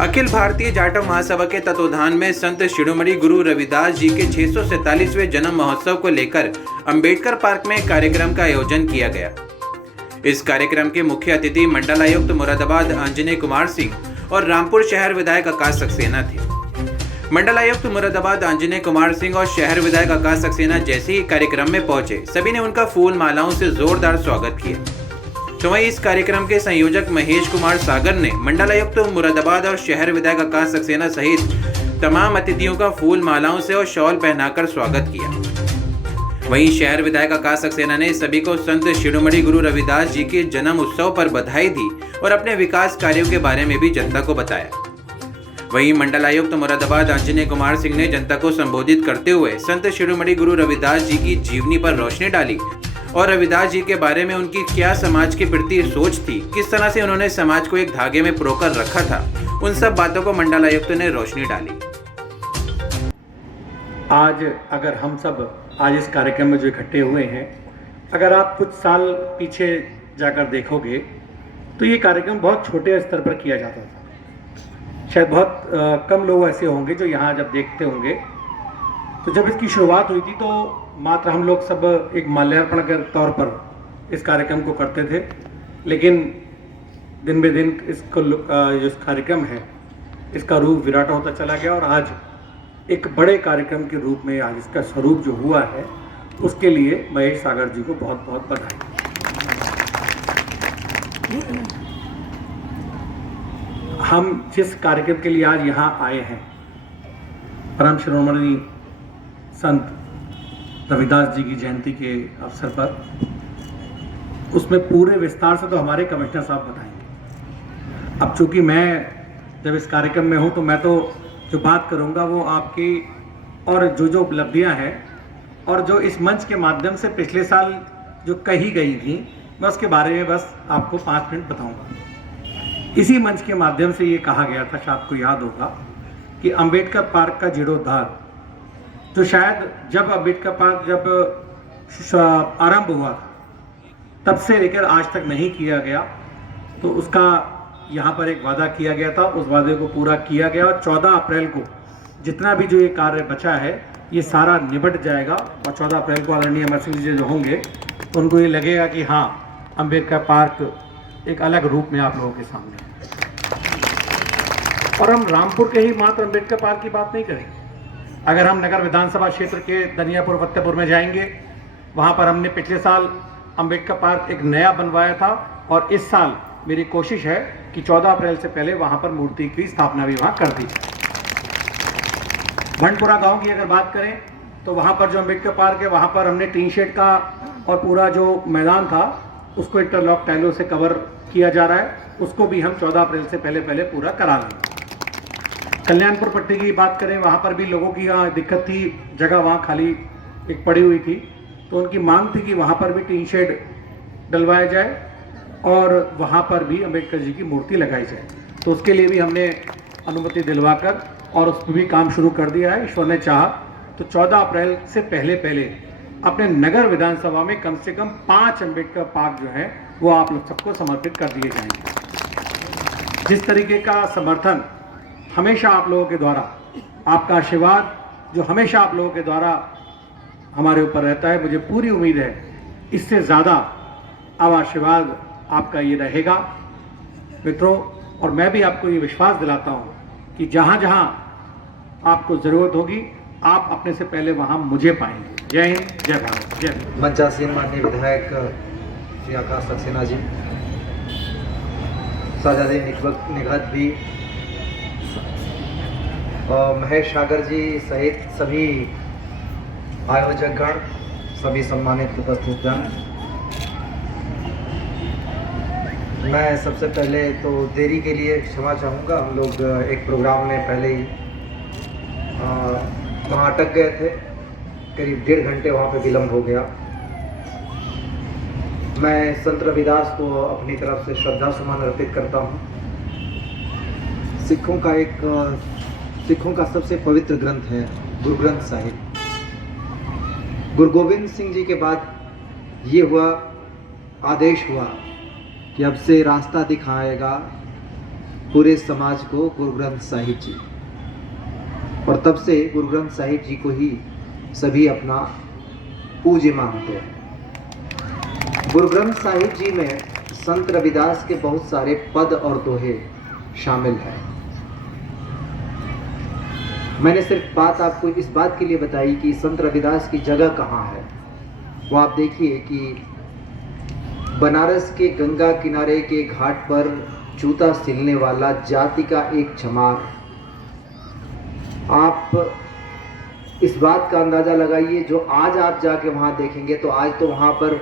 अखिल भारतीय जाटव महासभा के तत्वाधान में संत शिरोमणि गुरु रविदास जी के 647वें जन्म महोत्सव को लेकर अंबेडकर पार्क में कार्यक्रम का आयोजन किया गया। इस कार्यक्रम के मुख्य अतिथि मंडलायुक्त मुरादाबाद अंजने कुमार सिंह और रामपुर शहर विधायक आकाश सक्सेना थे। मंडलायुक्त मुरादाबाद अंजने कुमार सिंह और शहर विधायक आकाश सक्सेना जैसे ही कार्यक्रम में पहुंचे, सभी ने उनका फूल मालाओं से जोरदार स्वागत किया। तो वहीं इस कार्यक्रम के संयोजक महेश कुमार सागर ने मंडलायुक्त मुरादाबाद और शहर विधायक आकाश सक्सेना सहित तमाम अतिथियों का फूल मालाओं से और शॉल पहनाकर स्वागत किया। वहीं शहर विधायक आकाश सक्सेना ने सभी को संत शिरोमणि गुरु रविदास जी के जन्म उत्सव पर बधाई दी और अपने विकास कार्यों के बारे में भी जनता को बताया। वहीं मंडलायुक्त मुरादाबाद अंजने कुमार सिंह ने जनता को संबोधित करते हुए संत शिरोमणि गुरु रविदास जी की जीवनी पर रोशनी डाली और रविदास जी के बारे में उनकी क्या समाज के प्रति सोच थी, किस तरह से उन्होंने समाज को एक धागे में पिरोकर रखा था, उन सब बातों को मंडलायुक्त ने रोशनी डाली। आज अगर हम सब आज इस कार्यक्रम में जो इकट्ठे हुए हैं, अगर आप कुछ साल पीछे जाकर देखोगे तो ये कार्यक्रम बहुत छोटे स्तर पर किया जाता था। शायद बहुत कम लोग ऐसे होंगे जो यहाँ जब देखते होंगे। तो जब इसकी शुरुआत हुई थी तो मात्र हम लोग सब एक माल्यार्पण के तौर पर इस कार्यक्रम को करते थे, लेकिन दिन ब दिन इसको जो इस कार्यक्रम है इसका रूप विराट होता चला गया और आज एक बड़े कार्यक्रम के रूप में आज इसका स्वरूप जो हुआ है उसके लिए महेश सागर जी को बहुत बहुत बधाई। हम जिस कार्यक्रम के लिए आज यहाँ आए हैं, परम शिरोमणि संत रविदास जी की जयंती के अवसर पर, उसमें पूरे विस्तार से तो हमारे कमिश्नर साहब बताएंगे। अब चूंकि मैं जब इस कार्यक्रम में हूँ तो मैं तो जो बात करूँगा वो आपकी और जो उपलब्धियाँ हैं और जो इस मंच के माध्यम से पिछले साल जो कही गई थी, मैं उसके बारे में बस आपको 5 मिनट बताऊँगा। इसी मंच के माध्यम से ये कहा गया था, शायद आपको याद होगा, कि अंबेडकर पार्क का जीर्णोद्धार जो शायद जब अंबेडकर पार्क जब आरंभ हुआ तब से लेकर आज तक नहीं किया गया, तो उसका यहाँ पर एक वादा किया गया था, उस वादे को पूरा किया गया और 14 अप्रैल को जितना भी जो ये कार्य बचा है ये सारा निबट जाएगा और 14 अप्रैल को आदरणीय अमर सिंह जी जो होंगे तो उनको ये लगेगा कि हाँ, अंबेडकर पार्क एक अलग रूप में आप लोगों के सामने है। और हम रामपुर के ही मात्र अंबेडकर पार्क की बात नहीं करेंगे। अगर हम नगर विधानसभा क्षेत्र के दनियापुर फतेहपुर में जाएंगे, वहाँ पर हमने पिछले साल अंबेडकर पार्क एक नया बनवाया था और इस साल मेरी कोशिश है कि 14 अप्रैल से पहले वहाँ पर मूर्ति की स्थापना भी वहाँ कर दी जाए। भंडपुरा गांव की अगर बात करें तो वहाँ पर जो अंबेडकर पार्क है वहाँ पर हमने टीन शेड का और पूरा जो मैदान था उसको इंटरलॉक टाइलों से कवर किया जा रहा है, उसको भी हम 14 अप्रैल से पहले पूरा करा लेंगे। कल्याणपुर पट्टी की बात करें, वहाँ पर भी लोगों की यहाँ दिक्कत थी, जगह वहाँ खाली एक पड़ी हुई थी, तो उनकी मांग थी कि वहाँ पर भी टीन शेड डलवाया जाए और वहाँ पर भी अंबेडकर जी की मूर्ति लगाई जाए। तो उसके लिए भी हमने अनुमति दिलवाकर और उस पर भी काम शुरू कर दिया है। ईश्वर ने चाहा तो 14 अप्रैल से पहले अपने नगर विधानसभा में कम से कम 5 अंबेडकर पार्क जो है वो आप लोग सबको समर्पित कर दिए जाएंगे। जिस तरीके का समर्थन हमेशा आप लोगों के द्वारा, आपका आशीर्वाद जो हमेशा आप लोगों के द्वारा हमारे ऊपर रहता है, मुझे पूरी उम्मीद है इससे ज़्यादा अब आशीर्वाद आपका ये रहेगा मित्रों। और मैं भी आपको ये विश्वास दिलाता हूँ कि जहाँ जहाँ आपको ज़रूरत होगी आप अपने से पहले वहाँ मुझे पाएंगे। जय हिंद, जय भारत, जय हिंद। मंचासीन माननीय विधायक श्री आकाश सक्सेना जी, साजादी निगहत भी और महेश सागर जी सहित सभी आयोजकगण, सभी सम्मानित उपस्थितगण, मैं सबसे पहले तो देरी के लिए क्षमा चाहूँगा। हम लोग एक प्रोग्राम में पहले ही वहाँ अटक गए थे, करीब 1.5 घंटे वहाँ पे विलम्ब हो गया। मैं संत रविदास को अपनी तरफ से श्रद्धा सुमन अर्पित करता हूँ। सिखों का सबसे पवित्र ग्रंथ है गुरु ग्रंथ साहिब। गुरु गोविंद सिंह जी के बाद ये आदेश हुआ कि अब से रास्ता दिखाएगा पूरे समाज को गुरु ग्रंथ साहिब जी, और तब से गुरु ग्रंथ साहिब जी को ही सभी अपना पूज्य मानते हैं। गुरु ग्रंथ साहिब जी में संत रविदास के बहुत सारे पद और दोहे शामिल हैं। मैंने सिर्फ बात आपको इस बात के लिए बताई कि संत रविदास की जगह कहाँ है। वो आप देखिए कि बनारस के गंगा किनारे के घाट पर जूता सिलने वाला जाति का एक चमार, आप इस बात का अंदाज़ा लगाइए, जो आज आप जाके वहाँ देखेंगे तो आज तो वहाँ पर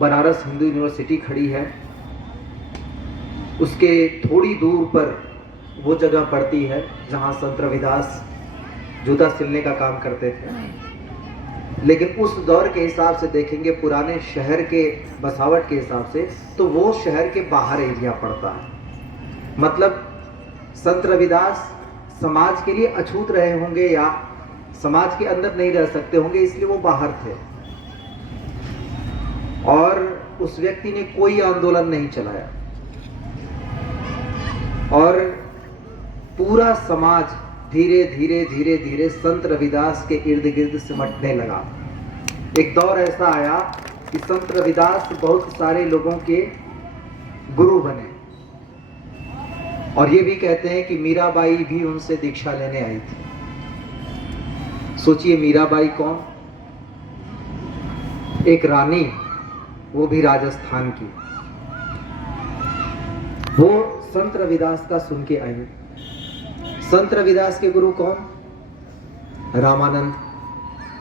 बनारस हिंदू यूनिवर्सिटी खड़ी है, उसके थोड़ी दूर पर वो जगह पड़ती है जहाँ संत रविदास जूता सिलने का काम करते थे। लेकिन उस दौर के हिसाब से देखेंगे, पुराने शहर के बसावट के हिसाब से, तो वो शहर के बाहर एरिया पड़ता है। मतलब संत रविदास समाज के लिए अछूत रहे होंगे या समाज के अंदर नहीं रह सकते होंगे, इसलिए वो बाहर थे। और उस व्यक्ति ने कोई आंदोलन नहीं चलाया और पूरा समाज धीरे धीरे धीरे धीरे संत रविदास के इर्द गिर्द सिमटने लगा। एक दौर ऐसा आया कि संत रविदास बहुत सारे लोगों के गुरु बने, और ये भी कहते हैं कि मीराबाई भी उनसे दीक्षा लेने आई थी। सोचिए, मीराबाई कौन? एक रानी, वो भी राजस्थान की। वो संत रविदास का सुन के आई। संत रविदास के गुरु कौन? रामानंद,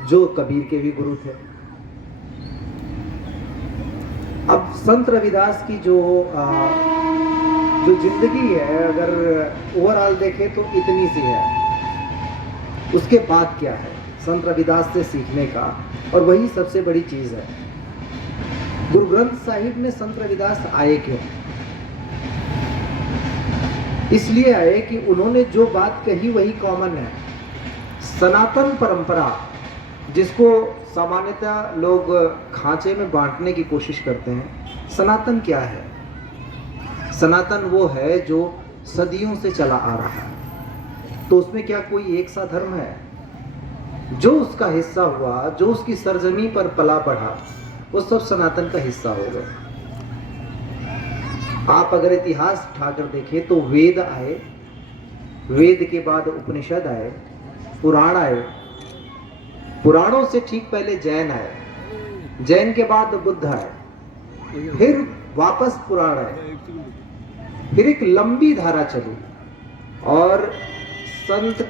जो कबीर के भी गुरु थे। अब संत रविदास की जो जिंदगी है, अगर ओवरऑल देखें तो इतनी सी है। उसके बाद क्या है संत रविदास से सीखने का, और वही सबसे बड़ी चीज है। गुरु ग्रंथ साहिब में संत रविदास आए क्यों? इसलिए आए कि उन्होंने जो बात कही वही कॉमन है। सनातन परंपरा, जिसको सामान्यतः लोग खांचे में बांटने की कोशिश करते हैं, सनातन क्या है? सनातन वो है जो सदियों से चला आ रहा है। तो उसमें क्या कोई एक सा धर्म है? जो उसका हिस्सा हुआ, जो उसकी सरजमी पर पला बढ़ा, वो सब सनातन का हिस्सा हो गए। आप अगर इतिहास उठाकर देखें तो वेद आए, वेद के बाद उपनिषद आए, पुराण आए, पुराणों से ठीक पहले जैन आए, जैन के बाद बुद्ध आए, फिर वापस पुराण आए, फिर एक लंबी धारा चली। और संत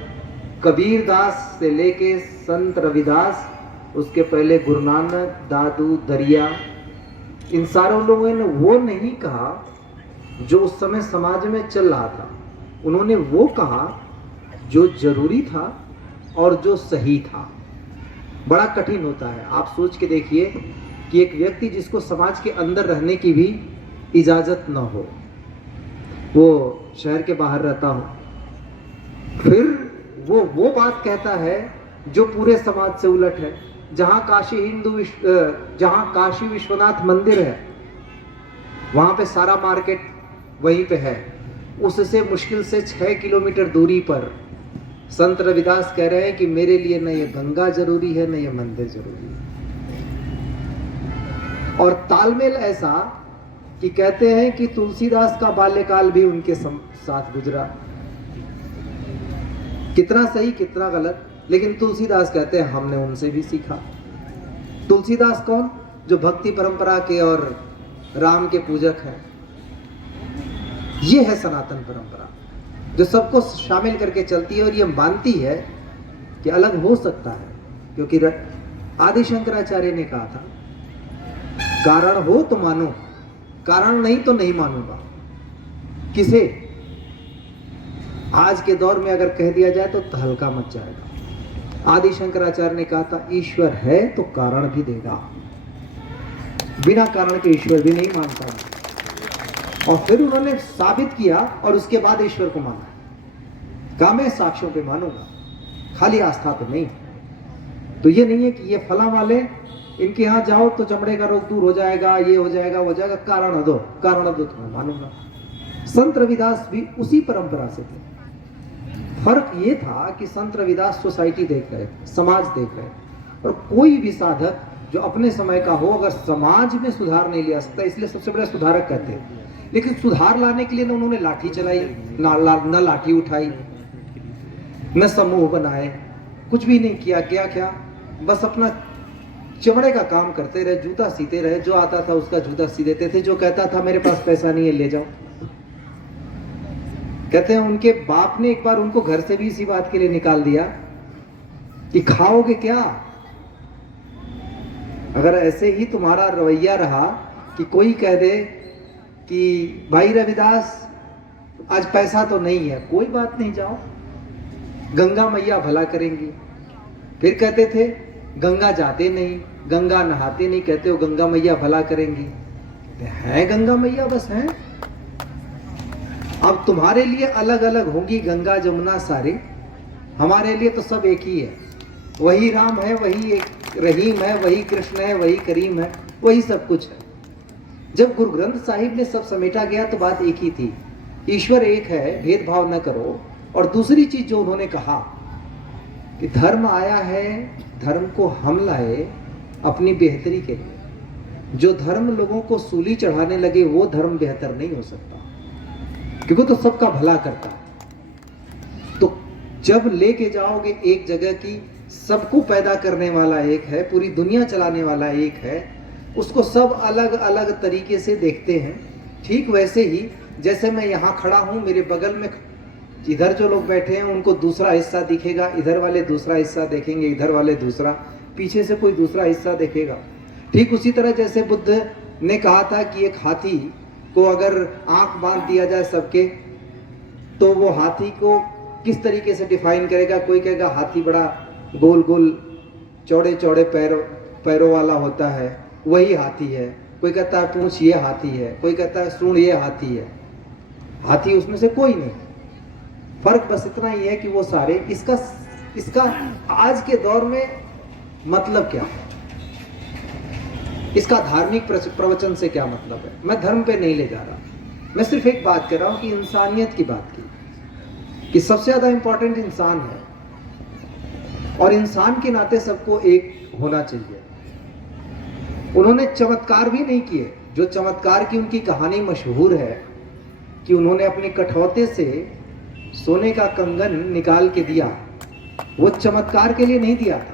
कबीर दास से लेके संत रविदास, उसके पहले गुरु नानक, दादू, दरिया, इन सारों लोगों ने वो नहीं कहा जो उस समय समाज में चल रहा था। उन्होंने वो कहा जो जरूरी था और जो सही था। बड़ा कठिन होता है। आप सोच के देखिए कि एक व्यक्ति जिसको समाज के अंदर रहने की भी इजाजत न हो, वो शहर के बाहर रहता हो, फिर वो बात कहता है जो पूरे समाज से उलट है। जहाँ काशी विश्वनाथ मंदिर है, वहाँ पे सारा मार्केट वहीं पे है। उससे मुश्किल से 6 किलोमीटर दूरी पर संत रविदास कह रहे हैं कि मेरे लिए न ये गंगा जरूरी है, न ये मंदिर जरूरी है। और तालमेल ऐसा कि कहते हैं कि तुलसीदास का बाल्यकाल भी उनके साथ गुजरा। कितना सही कितना गलत, लेकिन तुलसीदास कहते हैं हमने उनसे भी सीखा। तुलसीदास कौन? जो भक्ति परंपरा के और राम के पूजक हैं। ये है सनातन परंपरा, जो सबको शामिल करके चलती है और ये मानती है कि अलग हो सकता है। क्योंकि आदि शंकराचार्य ने कहा था, कारण हो तो मानो, कारण नहीं तो नहीं मानूंगा। किसे? आज के दौर में अगर कह दिया जाए तो तहलका मच जाएगा। आदि शंकराचार्य ने कहा था, ईश्वर है तो कारण भी देगा, बिना कारण के ईश्वर भी नहीं मानता। और फिर उन्होंने साबित किया और उसके बाद ईश्वर को माना। कहा मैं साक्ष्यों पे मानूंगा, खाली आस्था पे नहीं। तो ये नहीं है कि ये फला वाले, इनके यहाँ जाओ तो चमड़े का रोग दूर हो जाएगा, ये हो जाएगा, वो हो जाएगा, कारण दो तो मैं मानूंगा। संत रविदास भी उसी परंपरा से थे। फर्क ये था कि संत रविदास सोसाइटी देख रहे, समाज देख रहे, और कोई भी साधक जो अपने समय का हो अगर समाज में सुधार नहीं ला सकता, इसलिए सबसे बड़े सुधारक कहते हैं। लेकिन सुधार लाने के लिए न उन्होंने लाठी चलाई, न लाठी उठाई, न समूह बनाए, कुछ भी नहीं किया। क्या बस अपना चमड़े का काम करते रहे, जूता सीते रहे, जो आता था उसका जूता सी देते थे। जो कहता था मेरे पास पैसा नहीं है ले जाओ। कहते हैं उनके बाप ने एक बार उनको घर से भी इसी बात के लिए निकाल दिया कि खाओगे क्या। अगर ऐसे ही तुम्हारा रवैया रहा कि कोई कह दे कि भाई रविदास आज पैसा तो नहीं है, कोई बात नहीं, जाओ गंगा मैया भला करेंगी। फिर कहते थे गंगा जाते नहीं, गंगा नहाते नहीं, कहते हो गंगा मैया भला करेंगी। है गंगा मैया बस है। अब तुम्हारे लिए अलग अलग होंगी गंगा जमुना सारे, हमारे लिए तो सब एक ही है। वही राम है, वही एक रहीम है, वही कृष्ण है, वही करीम है, वही सब कुछ है। जब गुरु ग्रंथ साहिब में सब समेटा गया तो बात एक ही थी, ईश्वर एक है, भेदभाव न करो। और दूसरी चीज जो उन्होंने कहा कि धर्म आया है, धर्म को हम लाए अपनी बेहतरी के लिए। जो धर्म लोगों को सूली चढ़ाने लगे वो धर्म बेहतर नहीं हो सकता, क्योंकि तो सबका भला करता है। तो जब लेके जाओगे एक जगह की सबको पैदा करने वाला एक है, पूरी दुनिया चलाने वाला एक है, उसको सब अलग अलग तरीके से देखते हैं। ठीक वैसे ही जैसे मैं यहाँ खड़ा हूँ, मेरे बगल में इधर जो लोग बैठे हैं उनको दूसरा हिस्सा दिखेगा, इधर वाले दूसरा हिस्सा देखेंगे, इधर वाले दूसरा, पीछे से कोई दूसरा हिस्सा देखेगा। ठीक उसी तरह जैसे बुद्ध ने कहा था कि एक हाथी को अगर आंख बांध दिया जाए सबके, तो वो हाथी को किस तरीके से डिफाइन करेगा। कोई कहेगा हाथी बड़ा गोल गोल चौड़े चौड़े पैरों वाला होता है, वही हाथी है। कोई कहता है पूंछ ये हाथी है, कोई कहता है सूंड ये हाथी है। हाथी उसमें से कोई नहीं, फर्क बस इतना ही है कि वो सारे इसका आज के दौर में मतलब क्या है, इसका धार्मिक प्रवचन से क्या मतलब है। मैं धर्म पे नहीं ले जा रहा, मैं सिर्फ एक बात कर रहा हूं कि इंसानियत की बात की, कि सबसे ज्यादा इंपॉर्टेंट इंसान है और इंसान के नाते सबको एक होना चाहिए। उन्होंने चमत्कार भी नहीं किए। जो चमत्कार की उनकी कहानी मशहूर है कि उन्होंने अपने कठौते से सोने का कंगन निकाल के दिया, वो चमत्कार के लिए नहीं दिया था,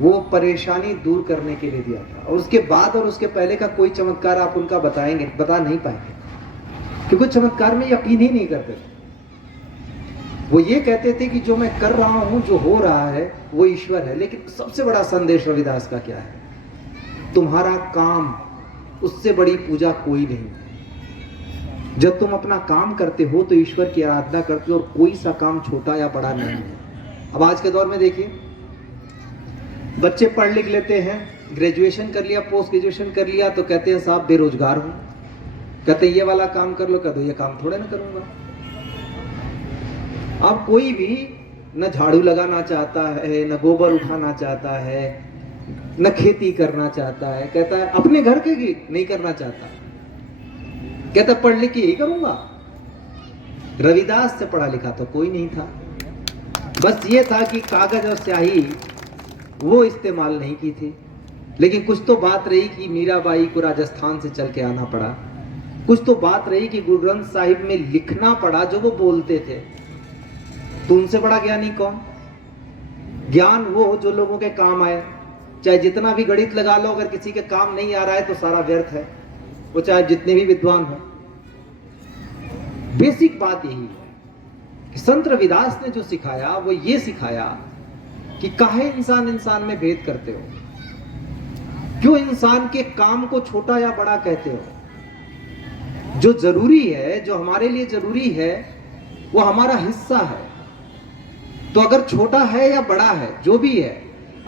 वो परेशानी दूर करने के लिए दिया था। और उसके बाद और उसके पहले का कोई चमत्कार आप उनका बता नहीं पाएंगे, क्योंकि चमत्कार में यकीन ही नहीं करते थे। वो ये कहते थे कि जो मैं कर रहा हूं, जो हो रहा है वो ईश्वर है। लेकिन सबसे बड़ा संदेश रविदास का क्या है, तुम्हारा काम, उससे बड़ी पूजा कोई नहीं। जब तुम अपना काम करते हो तो ईश्वर की आराधना करते हो, और कोई सा काम छोटा या बड़ा नहीं है। अब आज के दौर में देखिए, बच्चे पढ़ लिख लेते हैं, ग्रेजुएशन कर लिया, पोस्ट ग्रेजुएशन कर लिया, तो कहते हैं साहब बेरोजगार हूं। कहते हैं ये वाला काम कर लो, कहते ये काम थोड़े ना करूंगा। अब कोई भी न झाड़ू लगाना चाहता है, न गोबर उठाना चाहता है, न खेती करना चाहता है। कहता है अपने घर के नहीं करना चाहता, कहता पढ़ लिख के यही करूंगा। रविदास से पढ़ा लिखा तो कोई नहीं था, बस ये था कि कागज और स्याही वो इस्तेमाल नहीं की थी। लेकिन कुछ तो बात रही कि मीराबाई को राजस्थान से चल के आना पड़ा, कुछ तो बात रही कि गुरु ग्रंथ साहिब में लिखना पड़ा जो वो बोलते थे। तो उनसे बड़ा ज्ञानी कौन? ज्ञान वो जो लोगों के काम आए। चाहे जितना भी गणित लगा लो, अगर किसी के काम नहीं आ रहा है तो सारा व्यर्थ है, वो चाहे जितने भी विद्वान हो। बेसिक बात यही है कि संत रविदास ने जो सिखाया वो ये सिखाया कि काहे इंसान में भेद करते हो, क्यों इंसान के काम को छोटा या बड़ा कहते हो। जो जरूरी है, जो हमारे लिए जरूरी है, वो हमारा हिस्सा है। तो अगर छोटा है या बड़ा है, जो भी है,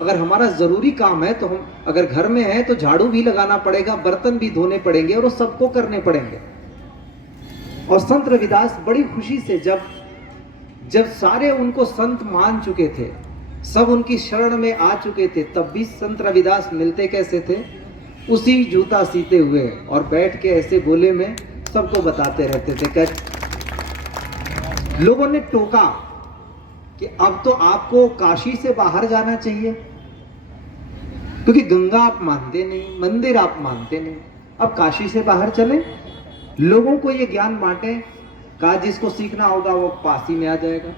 अगर हमारा जरूरी काम है तो हम, अगर घर में है तो झाड़ू भी लगाना पड़ेगा, बर्तन भी धोने पड़ेंगे, और वो सबको करने पड़ेंगे। और संत रविदास बड़ी खुशी से जब सारे उनको संत मान चुके थे, सब उनकी शरण में आ चुके थे, तब भी संत रविदास मिलते कैसे थे? उसी जूता सीते हुए और बैठ के ऐसे गोले में सबको बताते रहते थे कि लोगों ने टोका कि अब तो आपको काशी से बाहर जाना चाहिए, क्योंकि गंगा आप मानते नहीं, मंदिर आप मानते नहीं, अब काशी से बाहर चले, लोगों को ये ज्ञान बांटे। कहा जिसको सीखना होगा वो पास ही में आ जाएगा।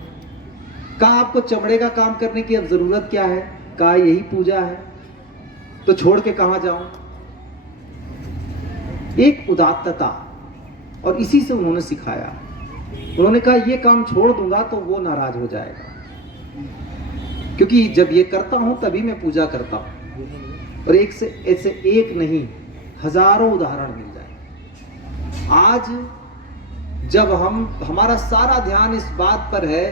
कहा आपको चमड़े का काम करने की अब जरूरत क्या है, कहा यही पूजा है, तो छोड़ के कहां जाऊं। एक उदात्तता, और इसी से उन्होंने सिखाया। उन्होंने कहा ये काम छोड़ दूंगा तो वो नाराज हो जाएगा, क्योंकि जब ये करता हूं तभी मैं पूजा करता हूं। और एक से ऐसे एक नहीं, हजारों उदाहरण मिल जाए। आज जब हमारा सारा ध्यान इस बात पर है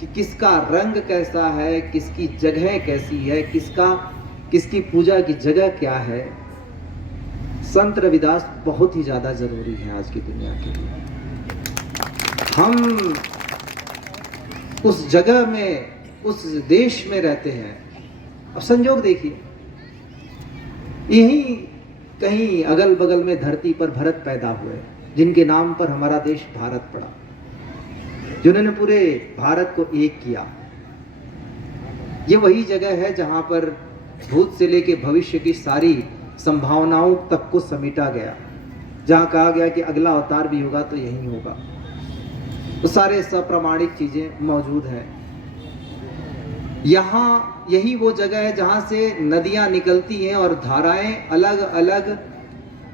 कि किसका रंग कैसा है, किसकी जगह कैसी है, किसकी पूजा की जगह क्या है, संत रविदास बहुत ही ज्यादा जरूरी है आज की दुनिया के लिए। हम उस जगह में, उस देश में रहते हैं। अब संजोग देखिए, यहीं कहीं अगल बगल में धरती पर भरत पैदा हुए, जिनके नाम पर हमारा देश भारत पड़ा, जिन्होंने पूरे भारत को एक किया। ये वही जगह है जहां पर भूत से लेके भविष्य की सारी संभावनाओं तक को समेटा गया, जहां कहा गया कि अगला अवतार भी होगा तो यही होगा। वो सारे सप्रमाणिक चीजें मौजूद हैं। यहाँ यही वो जगह है जहां से नदियां निकलती हैं और धाराएं अलग अलग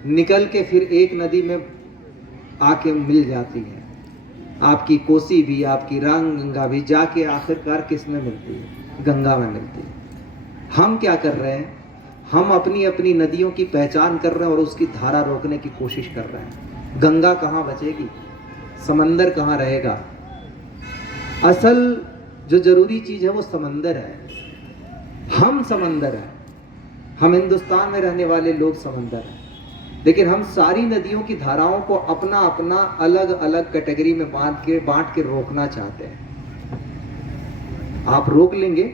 निकल के फिर एक नदी में आके मिल जाती हैं। आपकी कोसी भी, आपकी रामगंगा भी जाके आखिरकार किस में मिलती है? गंगा में मिलती है। हम क्या कर रहे हैं? हम अपनी अपनी नदियों की पहचान कर रहे हैं और उसकी धारा रोकने की कोशिश कर रहे हैं। गंगा कहाँ बचेगी? समंदर कहाँ रहेगा? असल जो जरूरी चीज है वो समंदर है। हम समंदर हैं। हम हिंदुस्तान में रहने वाले लोग समंदर हैं, लेकिन हम सारी नदियों की धाराओं को अपना अपना अलग अलग कैटेगरी में बांट के रोकना चाहते हैं। आप रोक लेंगे,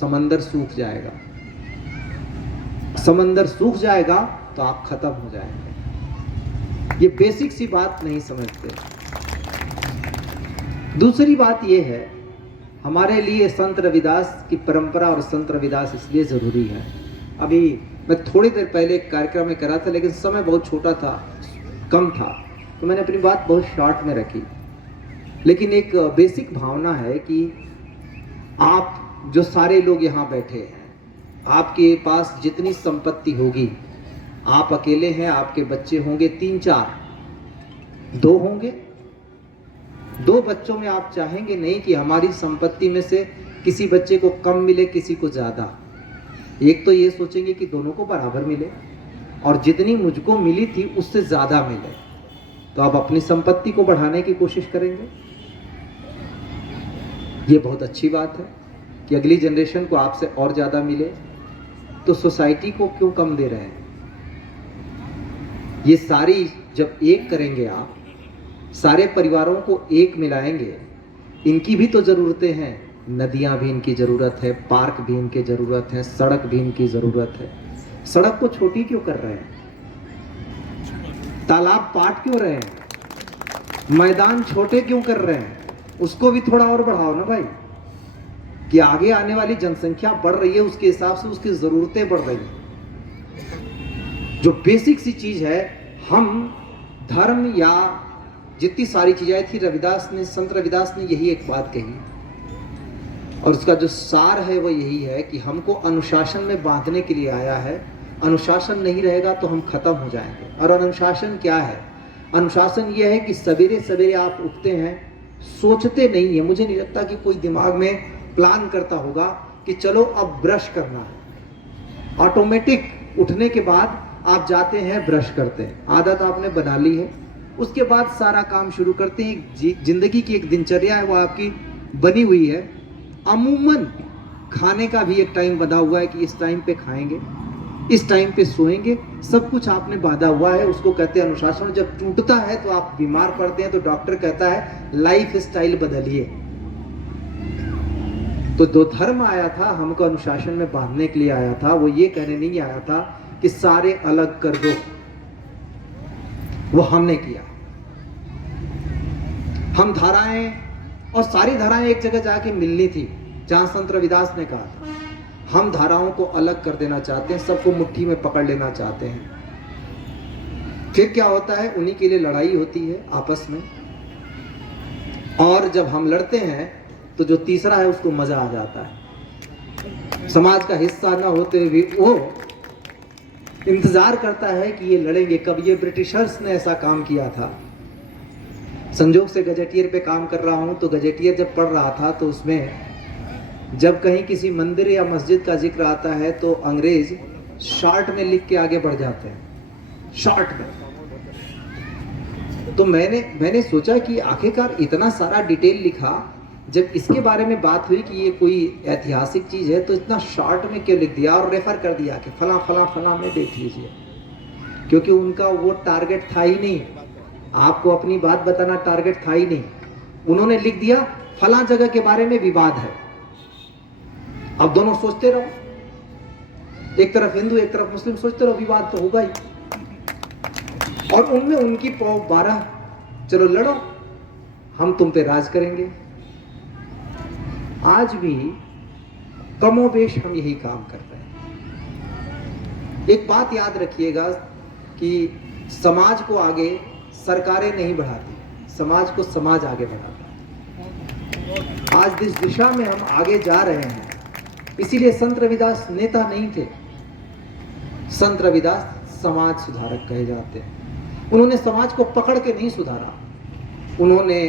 समंदर सूख जाएगा। समंदर सूख जाएगा तो आप खत्म हो जाएंगे। ये बेसिक सी बात नहीं समझते। दूसरी बात यह है, हमारे लिए संत रविदास की परंपरा और संत रविदास इसलिए जरूरी है। अभी मैं थोड़ी देर पहले एक कार्यक्रम में करा था, लेकिन समय बहुत छोटा था, कम था, तो मैंने अपनी बात बहुत शॉर्ट में रखी। लेकिन एक बेसिक भावना है कि आप जो सारे लोग यहाँ बैठे हैं, आपके पास जितनी संपत्ति होगी, आप अकेले हैं, आपके बच्चे होंगे 3-4, 2 होंगे, 2 बच्चों में आप चाहेंगे नहीं कि हमारी संपत्ति में से किसी बच्चे को कम मिले, किसी को ज्यादा। एक तो ये सोचेंगे कि दोनों को बराबर मिले, और जितनी मुझको मिली थी उससे ज्यादा मिले, तो आप अपनी संपत्ति को बढ़ाने की कोशिश करेंगे। ये बहुत अच्छी बात है कि अगली जनरेशन को आपसे और ज्यादा मिले, तो सोसाइटी को क्यों कम दे रहे हैं? ये सारी जब एक करेंगे, आप सारे परिवारों को एक मिलाएंगे, इनकी भी तो जरूरतें हैं। नदियां भी इनकी जरूरत है, पार्क भी इनकी जरूरत है, सड़क भी इनकी जरूरत है। सड़क को छोटी क्यों कर रहे हैं? तालाब पाट क्यों रहे हैं? मैदान छोटे क्यों कर रहे हैं? उसको भी थोड़ा और बढ़ाओ ना भाई, कि आगे आने वाली जनसंख्या बढ़ रही है, उसके हिसाब से उसकी जरूरतें बढ़ रही हैं। जो बेसिक सी चीज है, हम धर्म या जितनी सारी चीजें थी, रविदास ने, संत रविदास ने यही एक बात कही, और उसका जो सार है वो यही है कि हमको अनुशासन में बांधने के लिए आया है। अनुशासन नहीं रहेगा तो हम खत्म हो जाएंगे। और अनुशासन क्या है? अनुशासन ये है कि सवेरे सवेरे आप उठते हैं, सोचते नहीं है, मुझे नहीं लगता कि कोई दिमाग में प्लान करता होगा कि चलो अब ब्रश करना है। ऑटोमेटिक उठने के बाद आप जाते हैं, ब्रश करते हैं, आदत आपने बना ली है। उसके बाद सारा काम शुरू करते हैं। जिंदगी की एक दिनचर्या है, वो आपकी बनी हुई है। अमूमन खाने का भी एक टाइम बना हुआ है कि इस टाइम पे खाएंगे, इस टाइम पे सोएंगे, सब कुछ आपने बांधा हुआ है। उसको कहते हैं अनुशासन। जब टूटता है तो आप बीमार पड़ते हैं, तो डॉक्टर कहता है लाइफ स्टाइल बदलिए। तो जो धर्म आया था हमको अनुशासन में बांधने के लिए आया था, वो ये कहने नहीं आया था कि सारे अलग कर दो। वो हमने किया। हम धाराएं और सारी धाराएं एक जगह जाके मिलनी थी, जहां संत रविदास ने कहा था हम धाराओं को अलग कर देना चाहते हैं, सबको मुट्ठी में पकड़ लेना चाहते हैं। फिर क्या होता है, उन्हीं के लिए लड़ाई होती है आपस में, और जब हम लड़ते हैं तो जो तीसरा है उसको मजा आ जाता है। समाज का हिस्सा ना होते हुए वो इंतजार करता है कि ये लड़ेंगे कब। ये ब्रिटिशर्स ने ऐसा काम किया था। संजोग से गजेटियर पे काम कर रहा हूं, तो गजेटियर जब पढ़ रहा था तो उसमें जब कहीं किसी मंदिर या मस्जिद का जिक्र आता है तो अंग्रेज शॉर्ट में लिख के आगे बढ़ जाते हैं, शॉर्ट में। तो मैंने सोचा कि आखिरकार इतना सारा डिटेल लिखा, जब इसके बारे में बात हुई कि ये कोई ऐतिहासिक चीज है तो इतना शॉर्ट में क्यों लिख दिया और रेफर कर दिया कि फला फला फला में देख लीजिए, क्योंकि उनका वो टारगेट था ही नहीं, आपको अपनी बात बताना टारगेट था ही नहीं। उन्होंने लिख दिया फला जगह के बारे में विवाद है। अब दोनों सोचते रहो, एक तरफ हिंदू एक तरफ मुस्लिम, सोचते रहो विवाद तो होगा ही। और उनमें उनकी पौ 12, चलो लड़ो, हम तुम पे राज करेंगे। आज भी कमोबेश हम यही काम कर रहे हैं। एक बात याद रखिएगा कि समाज को आगे सरकारें नहीं बढ़ाती, समाज को समाज आगे बढ़ाता है। आज जिस दिशा में हम आगे जा रहे हैं, इसीलिए संत रविदास नेता नहीं थे, संत रविदास समाज सुधारक कहे जाते हैं। उन्होंने समाज को पकड़ के नहीं सुधारा, उन्होंने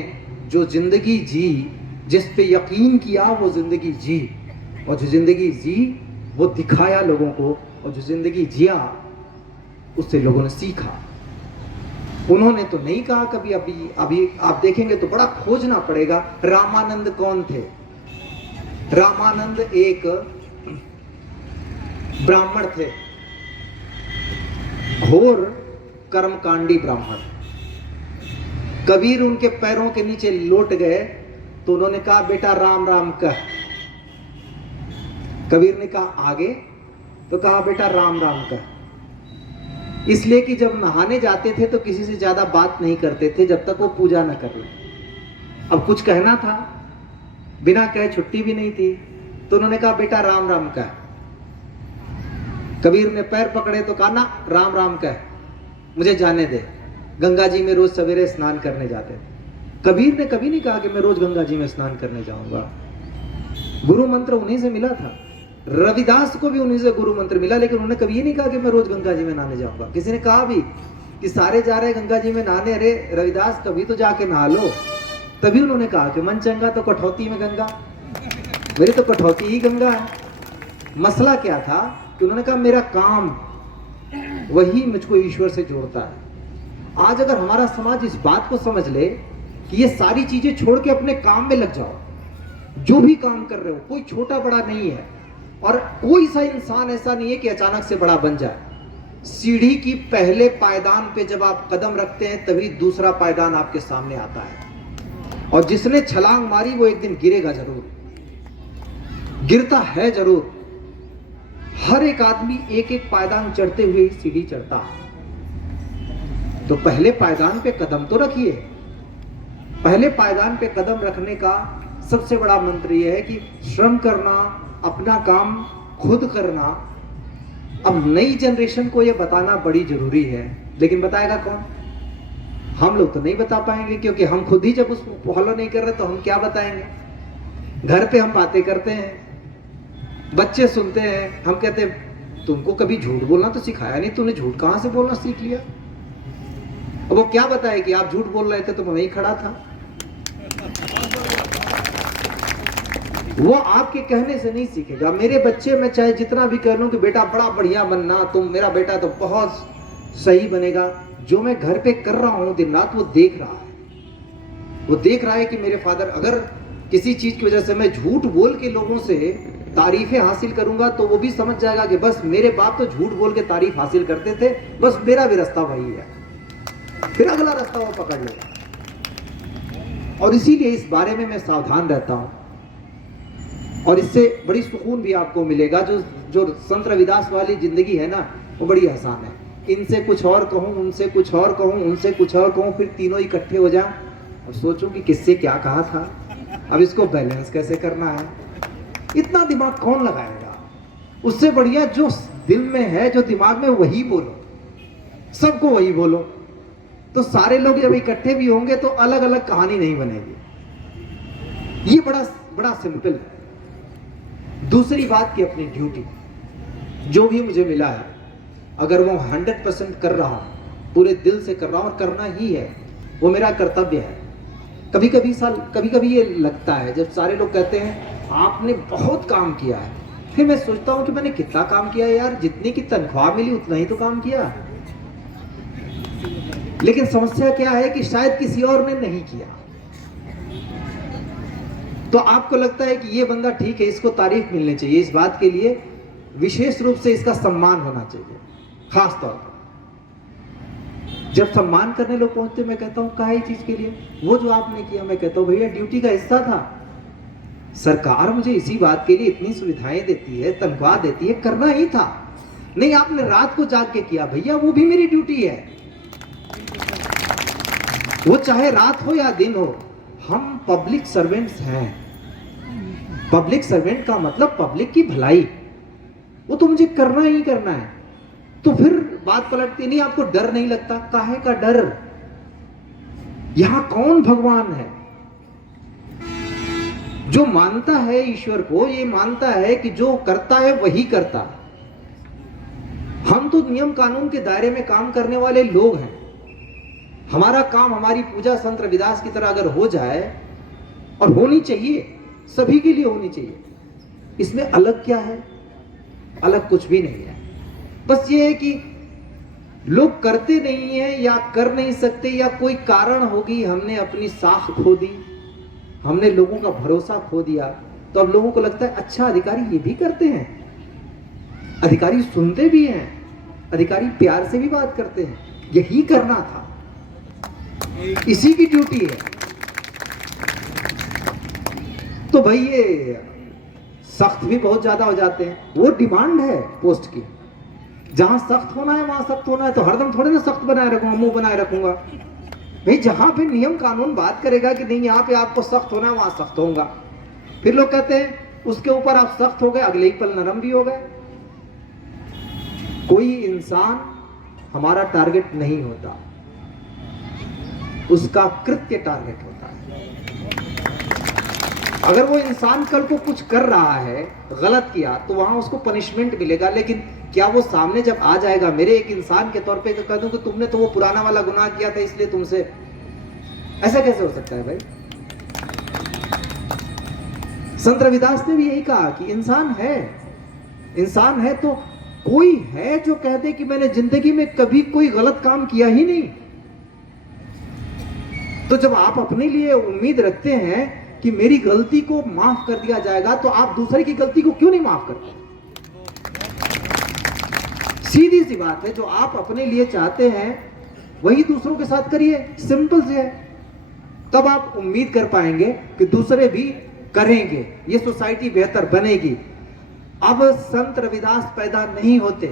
जो जिंदगी जी, जिस पे यकीन किया वो जिंदगी जी, और जो जिंदगी जी वो दिखाया लोगों को, और जो जिंदगी जिया उससे लोगों ने सीखा। उन्होंने तो नहीं कहा कभी, अभी आप देखेंगे तो बड़ा खोजना पड़ेगा रामानंद कौन थे। रामानंद एक ब्राह्मण थे, घोर कर्मकांडी ब्राह्मण। कबीर उनके पैरों के नीचे लौट गए तो उन्होंने कहा बेटा राम राम कह। कबीर ने कहा आगे, तो कहा बेटा राम राम कह। इसलिए कि जब नहाने जाते थे तो किसी से ज्यादा बात नहीं करते थे जब तक वो पूजा न कर ले। अब कुछ कहना था, बिना कहे छुट्टी भी नहीं थी, तो उन्होंने कहा बेटा राम राम कह। कबीर ने पैर पकड़े तो कहा ना राम राम कह, मुझे जाने दे। गंगा जी में रोज सवेरे स्नान करने जाते थे। कबीर ने कभी नहीं कहा कि मैं रोज गंगा जी में स्नान करने जाऊंगा। गुरु मंत्र उन्हीं से मिला था, रविदास को भी उन्हीं से गुरु मंत्र मिला, लेकिन उन्होंने कभी ये नहीं कहा कि मैं रोज गंगा जी में नहाने जाऊंगा। किसी ने कहा भी कि सारे जा रहे गंगा जी में नहाने, अरे रविदास कभी तो जाके नहा लो। तभी उन्होंने कहा कि मन चंगा तो कठौती में गंगा, मेरी तो कठौती ही गंगा है। मसला क्या था कि उन्होंने कहा मेरा काम वही मुझको ईश्वर से जोड़ता है। आज अगर हमारा समाज इस बात को समझ ले कि ये सारी चीजें छोड़ के अपने काम में लग जाओ, जो भी काम कर रहे हो कोई छोटा बड़ा नहीं है, और कोई सा इंसान ऐसा नहीं है कि अचानक से बड़ा बन जाए। सीढ़ी की पहले पायदान पे जब आप कदम रखते हैं तभी दूसरा पायदान आपके सामने आता है, और जिसने छलांग मारी वो एक दिन गिरेगा जरूर, गिरता है जरूर। हर एक आदमी एक एक पायदान चढ़ते हुए ही सीढ़ी चढ़ता है। तो पहले पायदान पे कदम तो रखिए। पहले पायदान पे कदम रखने का सबसे बड़ा मंत्र यह है कि श्रम करना, अपना काम खुद करना। अब नई जनरेशन को यह बताना बड़ी जरूरी है, लेकिन बताएगा कौन? हम लोग तो नहीं बता पाएंगे, क्योंकि हम खुद ही जब उसको फॉलो नहीं कर रहे तो हम क्या बताएंगे। घर पे हम बातें करते हैं, बच्चे सुनते हैं, हम कहते हैं तुमको कभी झूठ बोलना तो सिखाया नहीं, तूने झूठ कहां से बोलना सीख लिया। अब वो क्या बताए कि आप झूठ बोल रहे थे तो मैं वहीं खड़ा था। वो आपके कहने से नहीं सीखेगा। मेरे बच्चे मैं चाहे जितना भी कह लूं कि बेटा बड़ा बढ़िया बनना, तुम मेरा बेटा तो बहुत सही बनेगा, जो मैं घर पे कर रहा हूं दिन रात वो देख रहा है। वो देख रहा है कि मेरे फादर, अगर किसी चीज की वजह से मैं झूठ बोल के लोगों से तारीफें हासिल करूंगा तो वो भी समझ जाएगा कि बस मेरे बाप तो झूठ बोल के तारीफ हासिल करते थे, बस मेरा भी रास्ता वही है, फिर अगला रास्ता वो पकड़ लेगा। और इसीलिए इस बारे में मैं सावधान रहता हूं, और इससे बड़ी सुकून भी आपको मिलेगा। जो संत रविदास वाली जिंदगी है ना, वो बड़ी आसान है। इनसे कुछ और कहूं, उनसे कुछ और कहूं, उनसे कुछ और कहूं, फिर तीनों इकट्ठे हो जाएं और सोचूं कि किससे क्या कहा था, अब इसको बैलेंस कैसे करना है। इतना दिमाग कौन लगाएगा? उससे बढ़िया जो दिल में है, जो दिमाग में, वही बोलो, सबको वही बोलो। तो सारे लोग जब इकट्ठे भी होंगे तो अलग अलग कहानी नहीं बनेगी। ये बड़ा बड़ा सिंपल है। दूसरी बात की अपनी ड्यूटी, जो भी मुझे मिला है, अगर वो 100% कर रहा हूं, पूरे दिल से कर रहा हूं और करना ही है, वो मेरा कर्तव्य है। कभी कभी ये लगता है जब सारे लोग कहते हैं आपने बहुत काम किया है, फिर मैं सोचता हूं कि मैंने कितना काम किया है यार, जितनी की तनख्वाह मिली उतना ही तो काम किया। लेकिन समस्या क्या है कि शायद किसी और ने नहीं किया। तो आपको लगता है कि ये बंदा ठीक है, इसको तारीफ मिलनी चाहिए, इस बात के लिए विशेष रूप से इसका सम्मान होना चाहिए। खास तौर पर जब सम्मान करने लोग पहुंचते, मैं कहता हूं काहे चीज के लिए? वो जो आपने किया, मैं कहता हूं भैया ड्यूटी का हिस्सा था। सरकार मुझे इसी बात के लिए इतनी सुविधाएं देती है, तनख्वाह देती है, करना ही था। नहीं, आपने रात को जाग के किया, भैया वो भी मेरी ड्यूटी है। वो चाहे रात हो या दिन हो, हम पब्लिक सर्वेंट्स हैं। पब्लिक सर्वेंट का मतलब पब्लिक की भलाई, वो तो मुझे करना ही करना है। तो फिर बात पलटती, नहीं आपको डर नहीं लगता? काहे का डर? यहां कौन भगवान है? जो मानता है ईश्वर को, ये मानता है कि जो करता है वही करता है। हम तो नियम कानून के दायरे में काम करने वाले लोग हैं। हमारा काम, हमारी पूजा संत रविदास की तरह अगर हो जाए, और होनी चाहिए, सभी के लिए होनी चाहिए, इसमें अलग क्या है? अलग कुछ भी नहीं है। बस ये है कि लोग करते नहीं है या कर नहीं सकते, या कोई कारण होगी, हमने अपनी साख खो दी, हमने लोगों का भरोसा खो दिया। तो अब लोगों को लगता है अच्छा अधिकारी ये भी करते हैं, अधिकारी सुनते भी हैं, अधिकारी प्यार से भी बात करते हैं। यही करना था, इसी की ड्यूटी है। तो भाई ये सख्त भी बहुत ज्यादा हो जाते हैं, वो डिमांड है पोस्ट की। जहां सख्त होना है वहां सख्त होना है, तो हरदम थोड़े ना सख्त बनाए रखूंगा, मुंह बनाए रखूंगा। भाई जहां पे नियम कानून बात करेगा कि नहीं यहाँ पे आपको सख्त होना है, वहां सख्त होगा। फिर लोग कहते हैं उसके ऊपर आप सख्त हो गए, अगले ही पल नरम भी हो गए। कोई इंसान हमारा टारगेट नहीं होता, उसका कृत्य टारगेट होता है। अगर वो इंसान कल को कुछ कर रहा है, गलत किया, तो वहां उसको पनिशमेंट मिलेगा। लेकिन क्या वो सामने जब आ जाएगा, मेरे एक इंसान के तौर पे तो कह दूं कि तुमने तो वो पुराना वाला गुनाह किया था इसलिए तुमसे, ऐसा कैसे हो सकता है भाई? संत रविदास ने भी यही कहा कि इंसान है तो कोई है जो कह दे कि मैंने जिंदगी में कभी कोई गलत काम किया ही नहीं। तो जब आप अपने लिए उम्मीद रखते हैं कि मेरी गलती को माफ कर दिया जाएगा, तो आप दूसरे की गलती को क्यों नहीं माफ करते? सीधी सी बात है, जो आप अपने लिए चाहते हैं वही दूसरों के साथ करिए, सिंपल से है। तब आप उम्मीद कर पाएंगे कि दूसरे भी करेंगे, ये सोसाइटी बेहतर बनेगी। अब संत रविदास पैदा नहीं होते,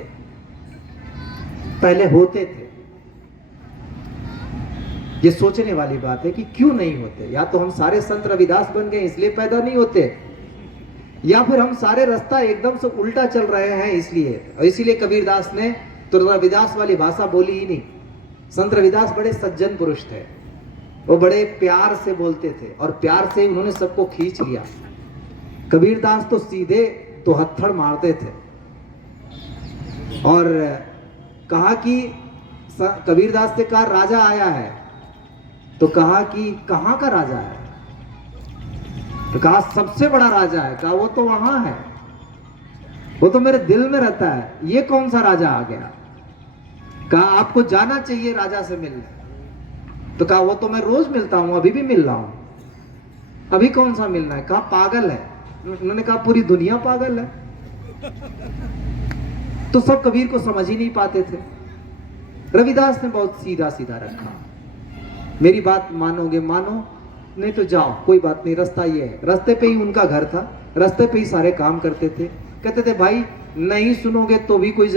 पहले होते थे। ये सोचने वाली बात है कि क्यों नहीं होते। या तो हम सारे संत रविदास बन गए इसलिए पैदा नहीं होते, या फिर हम सारे रास्ता एकदम से उल्टा चल रहे हैं इसलिए। और इसीलिए कबीरदास ने तो रविदास वाली भाषा बोली ही नहीं। संत रविदास बड़े सज्जन पुरुष थे, वो बड़े प्यार से बोलते थे और प्यार से उन्होंने सबको खींच लिया। कबीरदास तो सीधे तो हत्थड़ मारते थे और कहा कि कबीरदास से कहा राजा आया है, तो कहा कि कहां का राजा है? तो कहा सबसे बड़ा राजा है। कहा वो तो वहां है, वो तो मेरे दिल में रहता है, ये कौन सा राजा आ गया? कहा आपको जाना चाहिए राजा से मिलने। तो कहा वो तो मैं रोज मिलता हूं, अभी भी मिल रहा हूं। अभी कौन सा मिलना है? कहा पागल है। उन्होंने कहा पूरी दुनिया पागल है। तो सब कबीर को समझ ही नहीं पाते थे। रविदास ने बहुत सीधा सीधा रखा, मेरी बात मानोगे मानो, नहीं तो जाओ, कोई बात नहीं, रास्ता ये है। रास्ते पे ही उनका घर था, रास्ते पे ही सारे काम करते थे। कहते थे भाई नहीं सुनोगे तो भी कोई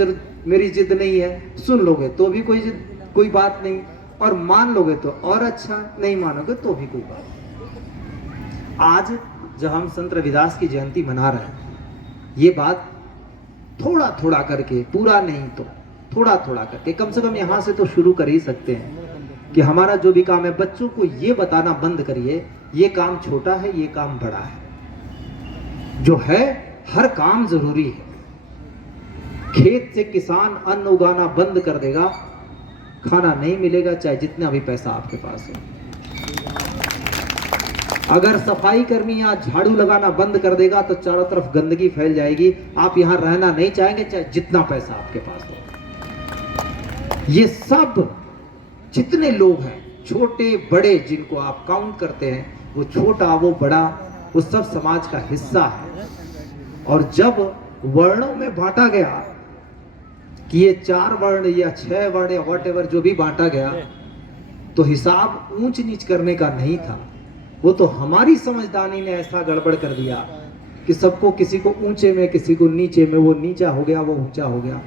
मेरी जिद नहीं है, सुन लोगे तो भी कोई बात नहीं। और मान लोगे तो और अच्छा, नहीं मानोगे तो भी कोई बात नहीं। आज जब हम संत रविदास की जयंती मना रहे हैं, ये बात थोड़ा थोड़ा करके, पूरा नहीं तो थोड़ा थोड़ा करके, कम से कम यहाँ से तो शुरू कर ही सकते हैं कि हमारा जो भी काम है, बच्चों को ये बताना बंद करिए ये काम छोटा है, ये काम बड़ा है। जो है हर काम जरूरी है। खेत से किसान अन्न उगाना बंद कर देगा, खाना नहीं मिलेगा, चाहे जितना भी पैसा आपके पास हो। अगर सफाई कर्मी यहाँ झाड़ू लगाना बंद कर देगा तो चारों तरफ गंदगी फैल जाएगी, आप यहाँ रहना नहीं चाहेंगे, चाहे जितना पैसा आपके पास हो। ये सब जितने लोग हैं, छोटे बड़े, जिनको आप काउंट करते हैं, वो छोटा वो बड़ा, वो सब समाज का हिस्सा है। और जब वर्णों में बांटा गया कि ये 4 वर्ण या 6 वर्ण या व्हाटएवर जो भी बांटा गया, तो हिसाब ऊंच नीच करने का नहीं था। वो तो हमारी समझदारी ने ऐसा गड़बड़ कर दिया कि सबको, किसी को ऊंचे में, किसी को नीचे में, वो नीचा हो गया, वो ऊंचा हो गया।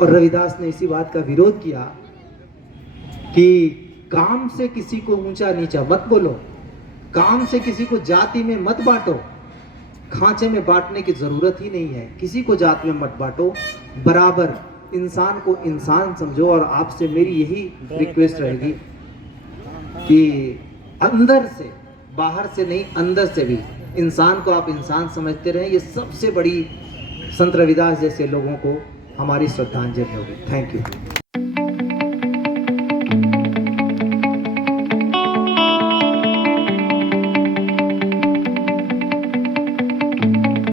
और रविदास ने इसी बात का विरोध किया कि काम से किसी को ऊंचा नीचा मत बोलो, काम से किसी को जाति में मत बांटो, खांचे में बांटने की जरूरत ही नहीं है, किसी को जात में मत बांटो, बराबर इंसान को इंसान समझो। और आपसे मेरी यही रिक्वेस्ट रहेगी कि अंदर से, बाहर से नहीं, अंदर से भी इंसान को आप इंसान समझते रहें। ये सबसे बड़ी संत रविदास जैसे लोगों को हमारी श्रद्धांजलि होगी। Thank you.